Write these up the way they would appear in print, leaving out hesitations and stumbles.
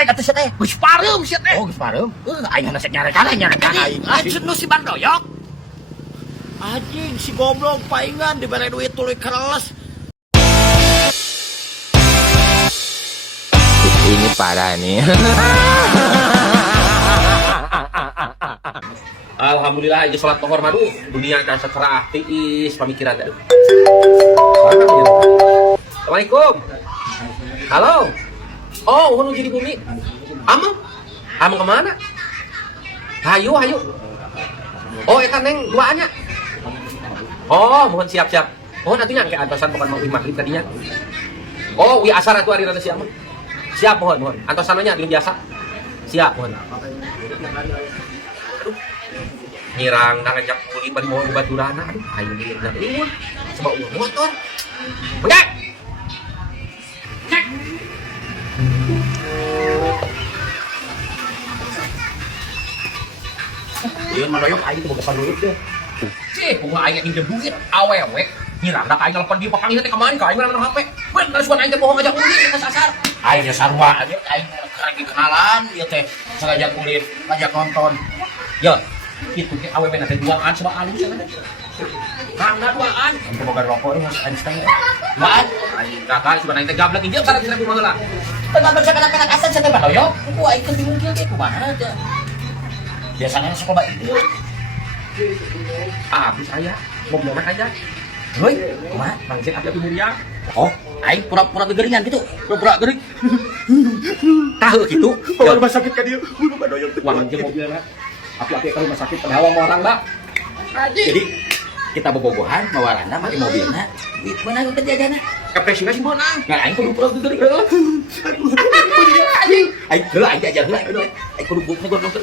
Balik atuh sia teh. Geus pareum sia teh. Oh, geus pareum. Aing nasek nyarekan aing. Anjing nu si Bandoyok. Anjing si goblok paingan dibere duit tuluy keres. Ini parah nih. Alhamdulillah ieu salat tohor madu dunia kan secara tiis pamikiran teh. Assalamualaikum. Halo. Oh, ulun jadi bumi. Amang kemana? Hayu. Oh, eta neng duaannya. Oh, mohon siap-siap. Oh, nantinya kayak antosan bukan mau maghrib tadinya. Oh, wi asar atuh ari rada siap mah. Siap mohon. Antosannya di biasa. Siap mohon. Nyirang na ngajak kuli pan mau baturana. Aduh, ayo dirna eueuh. Coba ulah motor. Mengek. Ieu Mandoyok aing teh boga panduit teh. Cih, kumaha aing pinjem duit awewe. Nyirang da aing telepon dia papanggih teh ka mana ka aing mana HP. Bener suan aing teh bohong ngajak kuli ka sasar. Aing ge sarua aja aing lagi kenalan ieu teh ngajak kuli, ngajak nonton. Yo, itu teh awewe na teh duaan coba alus cenah. Kangna duaan, aing boga rokok ieu mas Einstein. Duaan, aing kakak sudah aing teh gablek injeu 100.000 baheula. Teu bercak anak asan cenah Mandoyok. Ku aing teh bingung kieu kumaha aja. Biasanya sekolah itu habis saya mau bilang aja woi kumaha mangcek ada Miriam oh aing pura-pura gegeringan gitu pura-pura gering tahu gitu bawa rumah sakit ka dieu bulu Mandoyok teh wah anjing mobilna api-api ka rumah sakit padahal mau orang Mbak jadi kita bobogohan mawarana make mobilna duit mana nu kejadianna kepresina sih mana ngan aing kudu pura gegering aing heula aing aja heula aing kudu bukna gua nonton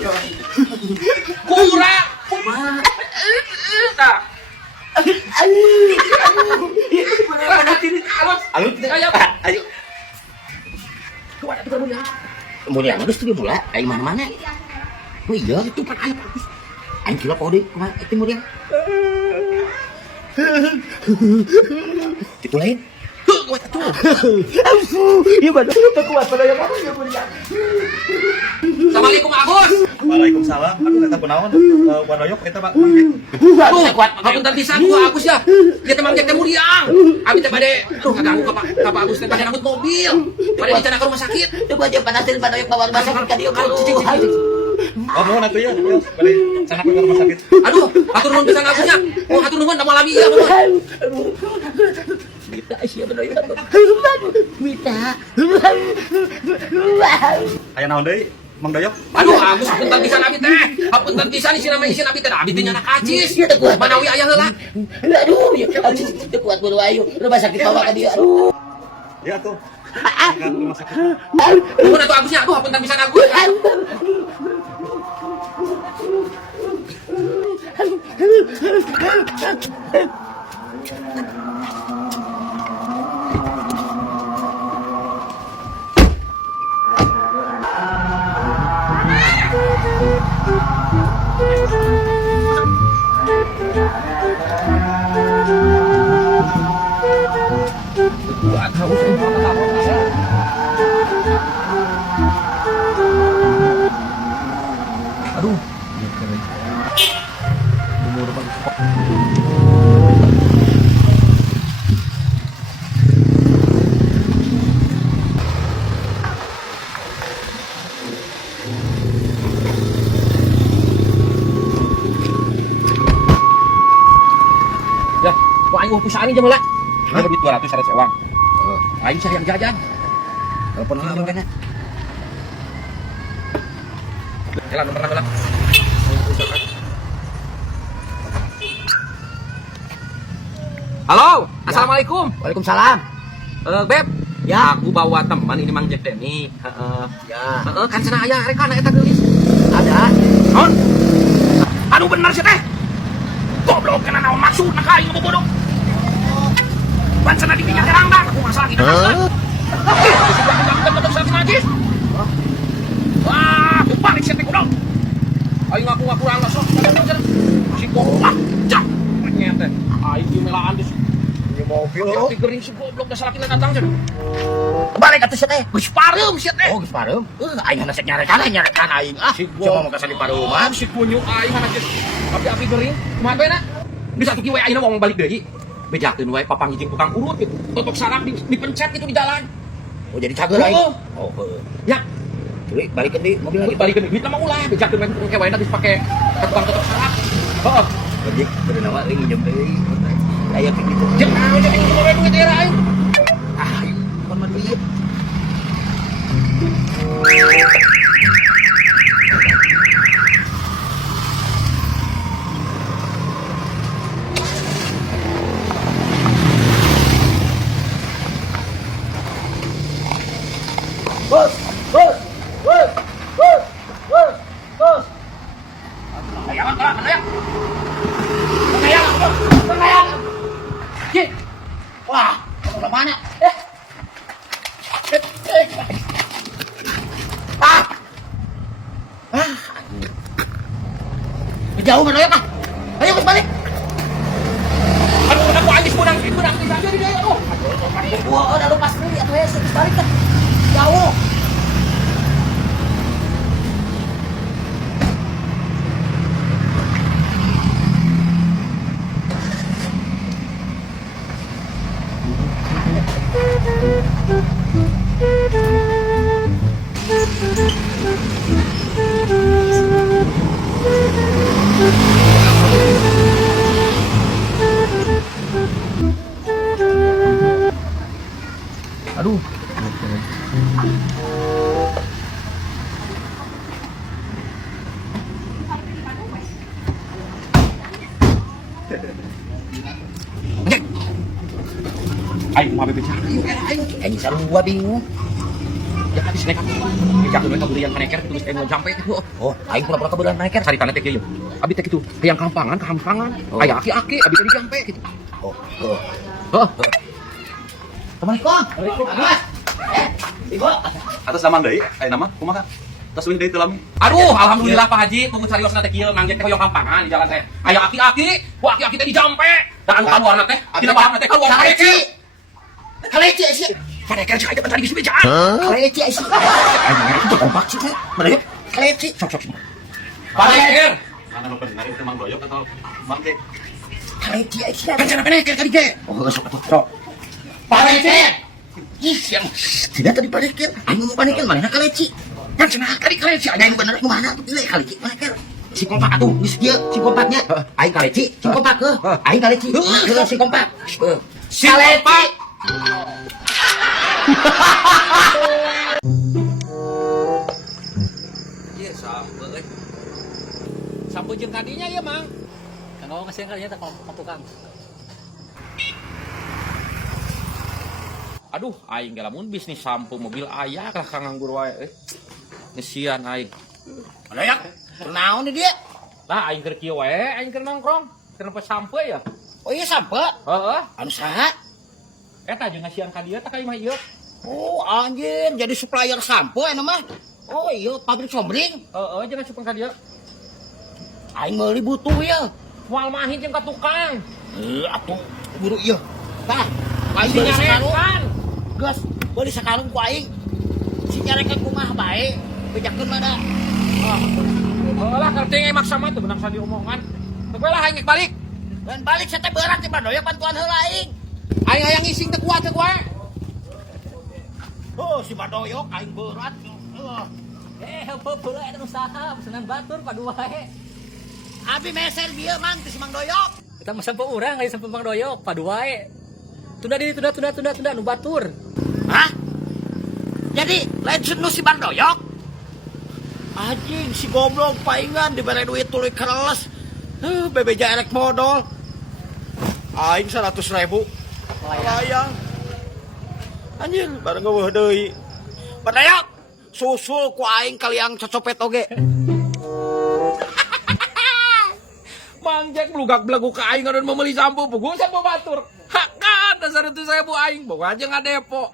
kura kumaha tah ayo kuat atuh mulia mulia geus teu mula aing mana-mana oh iya itu pan aya bagus aing kira kode kumaha itu mulia itu lain kuat atuh ieu badan teu kuat pada yang mana ya mulia. Assalamualaikum Agus. Waalaikumsalam. Aduh eta kunaon? Bandoyok eta Pak. Aduh kuat. Hapunten pisan ku Agus ya. Ieu teh mangjek teh mudiang. Abi teh bade ngaganggu ka Pak Agus teh bade rambut mobil. Bade dicana ke rumah sakit. Coba aja panasin Bandoyok bawa rumah sakit ka dieu. Oh, mohon atuh ya. Bade sana ke rumah sakit. Aduh, hatur nuhun pisan Agusnya. Oh, hatur nuhun da malami ya, Bang. Kita sia Bandoyok. Kita. Aya naon deui? Mang Doyok? Aduh, Agus hapunten pisan abi teh. Hapunten pisan isina mah isin abi teh abi teh nyana kacis. Manawi aya heula. Aduh, ya teu kuat bulu ayo. Rumah sakit bawa ka dieu. Aduh. Ya tuh. Rumah sakit. Nuhun atuh Agusnya. Aduh, hapunten pisan Agus. Aduh. Ya, kok aing pusaan aja heula. Ada duit 200 ada sewang. Aing cari yang jajan. Telepon heula mangkana. Jalan nomor heula. Halo, assalamualaikum. Waalaikumsalam. Beb, Ya. aku bawa teman ini Mang Jack Deni. Ya. Kan cenah aya rek kana eta geulis. Ada. Naon? Aduh bener sih teh. Goblok kena naon maksudna ka aing bobodoh. Ban cenah di pinggir rangda, aku masalah kita. Wah, aku balik sih teh goblok. Aing ngaku rangda sok. Si goblok. Cak. Nyete. Aing di melaan di mobil. Tapi gering si goblok dasar laki datang cenah. Balik atuh sia teh. Geus pareum sia teh. Oh, geus pareum. Aing hanasek nyarekan aing. Coba mau kasih pareuman. Si kunyuk aing mana geus api-api gering. Kumaha bae na? Bisa tuh kieu aing ngomong balik deui. Bejakeun wae papang hijing tukang urut gitu. Tutup saraf dipencet gitu di jalan. Oh, jadi cager aing. Oh, ya. Jadi balikin di mobil lagi. Balikin duit mah ulah bejakeun wae tukang wae geus pake tukang tutup saraf. Heeh. Jadi bener nawa ring minjem deui. Aya gitu. Jeung naon jeung duit teh aing. Kon mah duit. Bos. Wah, mau mana? Jauh mana ya, Pak? Ayo kita balik. Aduh, aku anjing bunang bisa jadi deh. Wah, udah lepas dulu ya, kita balik kan. Jauh. Aduh. Aing mau bebeja. Aing sarua bingung. Ya habis naik aku. Bejakeun wae kaburian kaneker terus aing mau jampe. Oh, aing pura-pura kebelan naik Cari tanah teh kieu. Abi teh kitu, hayang kampangan. Oh. Aya aki-aki, abi teh di jampe gitu. Oh. Heeh. Assalamualaikum. Ibu. Atas nama deui, nama kumaha? Tas wih deui teu lami. Aduh, alhamdulillah Pak Haji, tunggu cariosna teh kieu mangget teh hoyong kampangan di jalan teh. Aya aki-aki, ku aki-aki teh di jampe. Da anu kaluarna teh, dina bahanna teh kaluar Kaleci. Kaleci sih. Kaneker cai teh tadi geus bejaan. Kaleci sih. Aing itu kompak sih. Mana ya? Kaleci. Sok. Kaneker. Mana nu bener itu Mang Doyok atau Mang Ke? Kaleci sih. Kan cenah kaneker tadi ge. Oh, sok. Kaleci. Ih, yang tidak tadi panikin. Aing mau panikin mana kaleci. Kan cenah tadi kaleci Aing bener mana tuh pilih kaleci panikin. Si kompak atuh, geus kieu si kompaknya. Aing kaleci, si kompak ke. Aing kaleci. Si kompak. Si kompak. Ieu sampe. Sampe jeung kadinya ya, Mang. Kang ngasih kalinya tak tukang. Aduh, aing ge lamun bisnis sampo mobil aya lah kang nganggur wae. Ngesian aing. Mana ya? Naon nih dia? Lah aing keur kieu wae, aing keur nongkrong. Kenapa sampo ya? Oh iya sampe. Heeh. Anu saha? Eta jeung ngasihan ka dieu teh ka imah ieu. Oh anjir, jadi supplier sampo anu mah. Oh iya, pabrik sombring. Heeh, jeung ngasupan ka dieu. Aing meuli butuh ya. Moal mahin jeung ka tukang. Atuh buru ieu. Tah, aing Si beli sakarung. nyarekan. Gas, beli sakarung ku aing. Si nyarekan kumaha bae. Bejakeun mana? Heeh lah kerting maksa mah teu beunang sandi omongan. Teu lah aing geus balik. Dan balik saya teh berat di Bandoya bantuan heula aing. Aing hayang ngising teu kuat teu wae. Oh, si Bandoyok aing berat. Pula ada usaha pesanan batur padu wae. Abi meser dia mang si Mang Doyok. Kita mah sampe urang aya sampe Mang Doyok padu wae. Tunda nu batur. Hah? Jadi lain nu si Mang Doyok? Anjing si goblok paingan dibere duit tuluy kereles. Bebeja elek modal. Aing 100.000. Layang. Anjing bareng geueuh deui. Bandoyok, susul ku aing kaliang cocopet oge. Mang Jack belugak belagu ka aing ngadon meuli sampo puguh sampo batur. Hakan dasar itu saya bu aing bawa aja ngadepo.